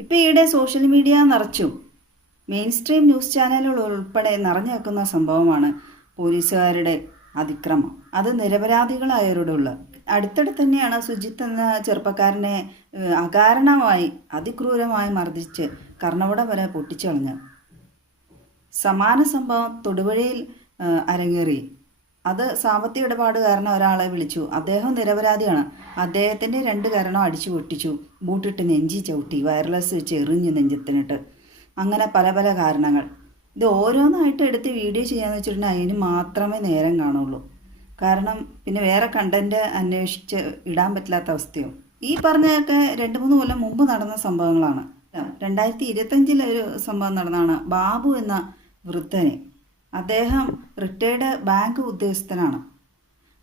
ഇപ്പം ഈയിടെ social media നിറച്ചു മെയിൻ സ്ട്രീം ന്യൂസ് ചാനലുകൾ ഉൾപ്പെടെ നിറഞ്ഞു നിൽക്കുന്ന സംഭവമാണ് പോലീസുകാരുടെ അതിക്രമം. അത് നിരപരാധികളായവരോടുള്ള അടുത്തിടെ തന്നെയാണ് സുജിത്ത് എന്ന ചെറുപ്പക്കാരനെ അകാരണമായി അതിക്രൂരമായി മർദ്ദിച്ച് കർണവട വരെ പൊട്ടിച്ചളഞ്ഞത് സമാന സംഭവം തൊടുപുഴയിൽ അരങ്ങേറി. അത് സാമ്പത്തിക ഇടപാട് കാരണം ഒരാളെ വിളിച്ചു. അദ്ദേഹം നിരപരാധിയാണ്. അദ്ദേഹത്തിന്റെ രണ്ട് കരണം അടിച്ചു പൊട്ടിച്ചു. ബൂട്ടിട്ട് നെഞ്ചി ചവിട്ടി വയർലെസ് വെച്ച് എറിഞ്ഞു നെഞ്ചത്തിനിട്ട്. അങ്ങനെ പല പല കാരണങ്ങൾ. ഇത് ഓരോന്നായിട്ട് എടുത്ത് വീഡിയോ ചെയ്യാന്ന് വെച്ചിട്ടുണ്ടെങ്കിൽ അതിന് മാത്രമേ നേരം കാണുള്ളൂ. കാരണം പിന്നെ വേറെ കണ്ടന്റ് അന്വേഷിച്ച് ഇടാൻ പറ്റില്ലാത്ത അവസ്ഥയോ? ഈ പറഞ്ഞതൊക്കെ രണ്ട് മൂന്ന് കൊല്ലം മുമ്പ് നടന്ന സംഭവങ്ങളാണ്. രണ്ടായിരത്തി ഇരുപത്തഞ്ചിലെ ഒരു സംഭവം നടന്നതാണ്. ബാബു എന്ന വൃദ്ധനെ അദ്ദേഹം റിട്ടയർഡ് ബാങ്ക് ഉദ്യോഗസ്ഥനാണ്.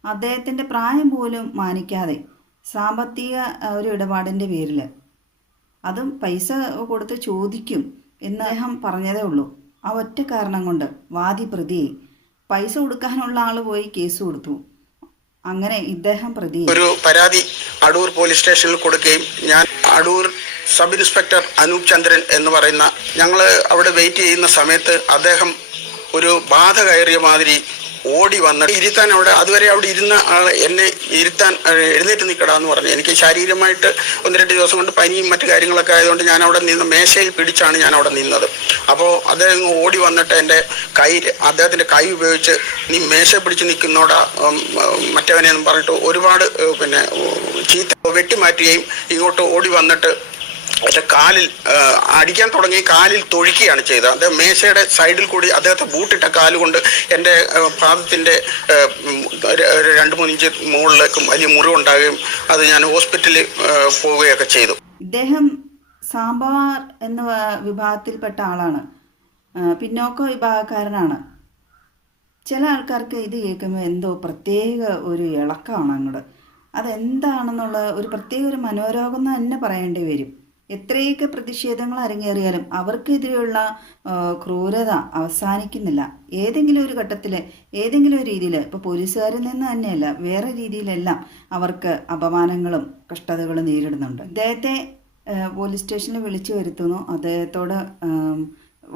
അദ്ദേഹത്തിന്റെ പ്രായം പോലും മാനിക്കാതെ സാമ്പത്തിക ഒരു ഇടപാടിന്റെ പേരിൽ അതും പൈസ കൊടുത്ത് ചോദിക്കും എന്ന് അദ്ദേഹം പറഞ്ഞതേ ഉള്ളൂ. ആ ഒറ്റ കാരണം കൊണ്ട് വാദി പ്രതിയെ പൈസ കൊടുക്കാനുള്ള ആൾ പോയി കേസ് കൊടുത്തു. അങ്ങനെ ഇദ്ദേഹം പ്രതി ഒരു പരാതി അടൂർ പോലീസ് സ്റ്റേഷനിൽ കൊടുക്കുകയും ഞാൻ അടൂർ സബ് ഇൻസ്പെക്ടർ അനൂപ് ചന്ദ്രൻ എന്ന് പറയുന്ന ഞങ്ങൾ അവിടെ വെയിറ്റ് ചെയ്യുന്ന സമയത്ത് അദ്ദേഹം ഒരു ബാധ കയറിയ മാതിരി ഓടി വന്ന് ഇരുത്താൻ അവിടെ അതുവരെ അവിടെ ഇരുന്ന ആൾ എന്നെ ഇരുത്താൻ എഴുന്നേറ്റ് നിൽക്കടാന്ന് പറഞ്ഞു. എനിക്ക് ശാരീരികമായിട്ട് ഒന്ന് രണ്ട് ദിവസം കൊണ്ട് പനിയും മറ്റു കാര്യങ്ങളൊക്കെ ആയതുകൊണ്ട് ഞാൻ അവിടെ നിന്ന് മേശയിൽ പിടിച്ചാണ് ഞാൻ അവിടെ നിന്നത്. അപ്പോൾ അദ്ദേഹം ഓടി വന്നിട്ട് എന്റെ കൈ അദ്ദേഹത്തിന്റെ കൈ ഉപയോഗിച്ച് നീ മേശ പിടിച്ച് നിൽക്കുന്നോടാ മറ്റവനെന്ന് പറഞ്ഞിട്ട് ഒരുപാട് പിന്നെ ചീത്ത വെട്ടിമാറ്റുകയും ഇങ്ങോട്ട് ഓടി വന്നിട്ട് എന്റെ കാലിൽ അടിക്കാൻ തുടങ്ങി കാലിൽ തൊഴിക്കുകയാണ് ചെയ്തത്. അദ്ദേഹം മേശയുടെ സൈഡിൽ കൂടി അദ്ദേഹത്തെ ബൂട്ടിട്ട കാലുകൊണ്ട് എന്റെ പാദത്തിന്റെ രണ്ട് മൂന്ന് ഇഞ്ച് മുകളിലേക്കും വലിയ മുറിവുണ്ടാകുകയും അത് ഞാൻ ഹോസ്പിറ്റലിൽ പോവുകയൊക്കെ ചെയ്തു. ഇദ്ദേഹം സാമ്പാർ എന്ന വിഭാഗത്തിൽപ്പെട്ട ആളാണ്. പിന്നോക്ക വിഭാഗക്കാരനാണ്. ചില ആൾക്കാർക്ക് ഇത് കേൾക്കുമ്പോൾ എന്തോ പ്രത്യേക ഒരു ഇളക്കമാണ് അങ്ങോട്ട്. അതെന്താണെന്നുള്ള ഒരു പ്രത്യേക ഒരു മനോരോഗം എന്ന് തന്നെ പറയേണ്ടി വരും. എത്രയൊക്കെ പ്രതിഷേധങ്ങൾ അരങ്ങേറിയാലും അവർക്കെതിരെയുള്ള ക്രൂരത അവസാനിക്കുന്നില്ല. ഏതെങ്കിലും ഒരു ഘട്ടത്തിൽ ഏതെങ്കിലും ഒരു രീതിയിൽ ഇപ്പോൾ പോലീസുകാരിൽ നിന്ന് തന്നെയല്ല വേറെ രീതിയിലെല്ലാം അവർക്ക് അപമാനങ്ങളും കഷ്ടതകളും നേരിടുന്നുണ്ട്. അദ്ദേഹത്തെ പോലീസ് സ്റ്റേഷനിൽ വിളിച്ചു വരുത്തുന്നു. അദ്ദേഹത്തോട്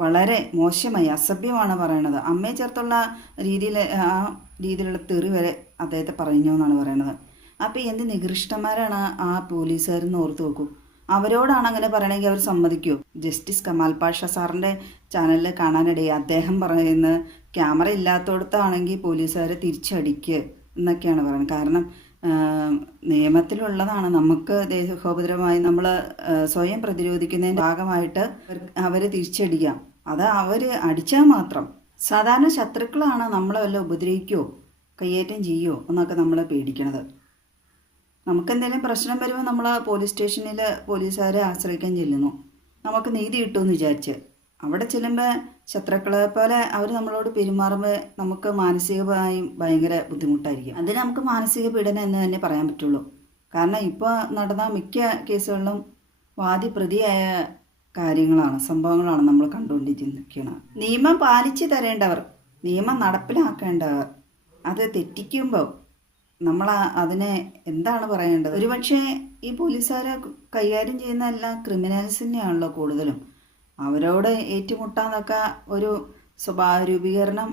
വളരെ മോശമായി അസഭ്യമാണ് പറയണത്. അമ്മയെ ചേർത്തുള്ള രീതിയിൽ ആ രീതിയിലുള്ള തെറി വരെ അദ്ദേഹത്തെ പറഞ്ഞു എന്നാണ് പറയണത് അപ്പോൾ എന്ത് നികൃഷ്ടന്മാരാണ് ആ പോലീസുകാരെന്ന് ഓർത്ത് നോക്കൂ. അവരോടാണ് അങ്ങനെ പറയണമെങ്കിൽ അവർ സമ്മതിക്കൂ. ജസ്റ്റിസ് കമാൽ പാഷ സാറിന്റെ ചാനലിൽ കാണാനിടയിൽ അദ്ദേഹം പറയുന്നത് ക്യാമറ ഇല്ലാത്തടത്താണെങ്കിൽ പോലീസുകാരെ തിരിച്ചടിക്ക് എന്നൊക്കെയാണ് പറയുന്നത്. കാരണം നിയമത്തിലുള്ളതാണ്. നമുക്ക് ദേഹോപദ്രവമായി നമ്മൾ സ്വയം പ്രതിരോധിക്കുന്നതിന്റെ ഭാഗമായിട്ട് അവർ തിരിച്ചടിക്കാം. അത് അവർ അടിച്ചാൽ മാത്രം. സാധാരണ ശത്രുക്കളാണ് നമ്മളെ വല്ല ഉപദ്രവിക്കുമോ കയ്യേറ്റം ചെയ്യുമോ എന്നൊക്കെ നമ്മളെ പേടിക്കണത്. നമുക്കെന്തെങ്കിലും പ്രശ്നം വരുമ്പോൾ നമ്മൾ ആ പോലീസ് സ്റ്റേഷനിൽ പോലീസുകാരെ ആശ്രയിക്കാൻ ചെല്ലുന്നു. നമുക്ക് നീതി കിട്ടുമെന്ന് വിചാരിച്ച്. അവിടെ ചെല്ലുമ്പോൾ ശത്രുക്കളെ പോലെ അവർ നമ്മളോട് പെരുമാറുമ്പോൾ നമുക്ക് മാനസികമായും ഭയങ്കര ബുദ്ധിമുട്ടായിരിക്കും. അതിന് നമുക്ക് മാനസിക പീഡനം എന്ന് തന്നെ പറയാൻ പറ്റുള്ളൂ. കാരണം ഇപ്പോൾ നടന്ന മിക്ക കേസുകളിലും വാദി പ്രതിയായ കാര്യങ്ങളാണ് സംഭവങ്ങളാണ് നമ്മൾ കണ്ടുകൊണ്ടിരിക്കുന്നത് നിയമം പാലിച്ചു തരേണ്ടവർ നിയമം നടപ്പിലാക്കേണ്ടവർ അത് തെറ്റിക്കുമ്പോൾ നമ്മൾ അതിനെ എന്താണ് പറയേണ്ടത്? ഒരുപക്ഷെ ഈ പോലീസുകാരെ കൈകാര്യം ചെയ്യുന്ന എല്ലാ ക്രിമിനൽസ് തന്നെയാണല്ലോ കൂടുതലും. അവരോട് ഏറ്റുമുട്ടാന്നൊക്കെ ഒരു സ്വഭാവ രൂപീകരണം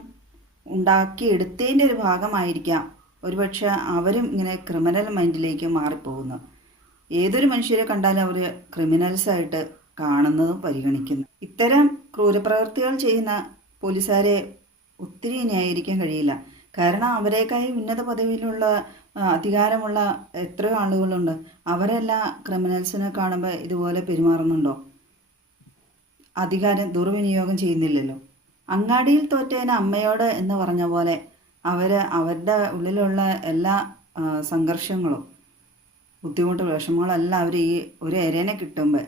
ഉണ്ടാക്കിയെടുത്തതിന്റെ ഒരു ഭാഗമായിരിക്കാം ഒരുപക്ഷെ അവരും ഇങ്ങനെ ക്രിമിനൽ മൈൻഡിലേക്ക് മാറിപ്പോകുന്നു ഏതൊരു മനുഷ്യരെ കണ്ടാലും അവർ ക്രിമിനൽസായിട്ട് കാണുന്നതും പരിഗണിക്കുന്നു. ഇത്തരം ക്രൂരപ്രവൃത്തികൾ ചെയ്യുന്ന പോലീസുകാരെ ഒത്തിരി ന്യായീകരിക്കാൻ കഴിയില്ല. കാരണം അവരെക്കായി ഉന്നത പദവിയിലുള്ള അധികാരമുള്ള എത്ര ആളുകളുണ്ട്. അവരെല്ലാം ക്രിമിനൽസിനെ കാണുമ്പോൾ ഇതുപോലെ പെരുമാറുന്നുണ്ടോ? അധികാരം ദുർവിനിയോഗം ചെയ്യുന്നില്ലല്ലോ. അങ്ങാടിയിൽ തോറ്റേന അമ്മയോട് എന്ന് പറഞ്ഞ പോലെ അവർ അവരുടെ ഉള്ളിലുള്ള എല്ലാ സംഘർഷങ്ങളും ബുദ്ധിമുട്ട് വിഷമങ്ങളെല്ലാം അവർ ഈ ഒരു എരേനെ കിട്ടുമ്പോൾ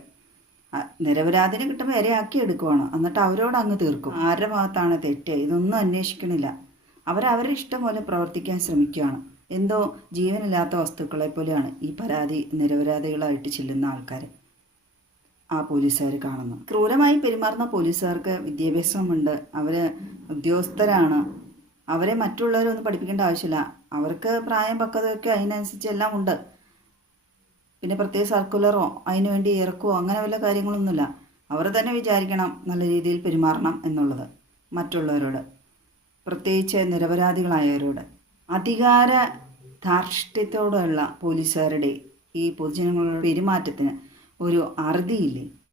നിരപരാധിനെ കിട്ടുമ്പോൾ ഇരയാക്കി എടുക്കുവാണ് എന്നിട്ട് അവരോട് അങ്ങ് തീർക്കും. ആരുടെ ഭാഗത്താണ് തെറ്റ്? ഇതൊന്നും അന്വേഷിക്കണില്ല. അവരവരുടെ ഇഷ്ടം പോലെ പ്രവർത്തിക്കാൻ ശ്രമിക്കുകയാണ്. എന്തോ ജീവനില്ലാത്ത വസ്തുക്കളെ പോലെയാണ് ഈ പരാതി നിരപരാധികളായിട്ട് ചെല്ലുന്ന ആൾക്കാർ ആ പോലീസുകാർ കാണുന്നു. ക്രൂരമായി പെരുമാറുന്ന പോലീസുകാർക്ക് വിദ്യാഭ്യാസമുണ്ട്. അവർ ഉദ്യോഗസ്ഥരാണ്. അവരെ മറ്റുള്ളവരൊന്നും പഠിപ്പിക്കേണ്ട ആവശ്യമില്ല. അവർക്ക് പ്രായം പക്വതയൊക്കെ അതിനനുസരിച്ച് എല്ലാം ഉണ്ട്. പിന്നെ പ്രത്യേക സർക്കുലറോ അതിനു വേണ്ടി ഇറക്കുവോ അങ്ങനെ വല്ല കാര്യങ്ങളൊന്നുമില്ല. അവർ തന്നെ വിചാരിക്കണം നല്ല രീതിയിൽ പെരുമാറണം എന്നുള്ളത് മറ്റുള്ളവരോട്. പ്രത്യേകിച്ച് നിരപരാധികളായവരോട്. അധികാര ധാർഷ്ട്യത്തോടുള്ള പോലീസുകാരുടെ ഈ പൊതുജനങ്ങളുടെ പെരുമാറ്റത്തിന് ഒരു അറുതിയില്ലേ?